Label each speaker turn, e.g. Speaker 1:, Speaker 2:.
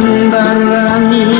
Speaker 1: kembar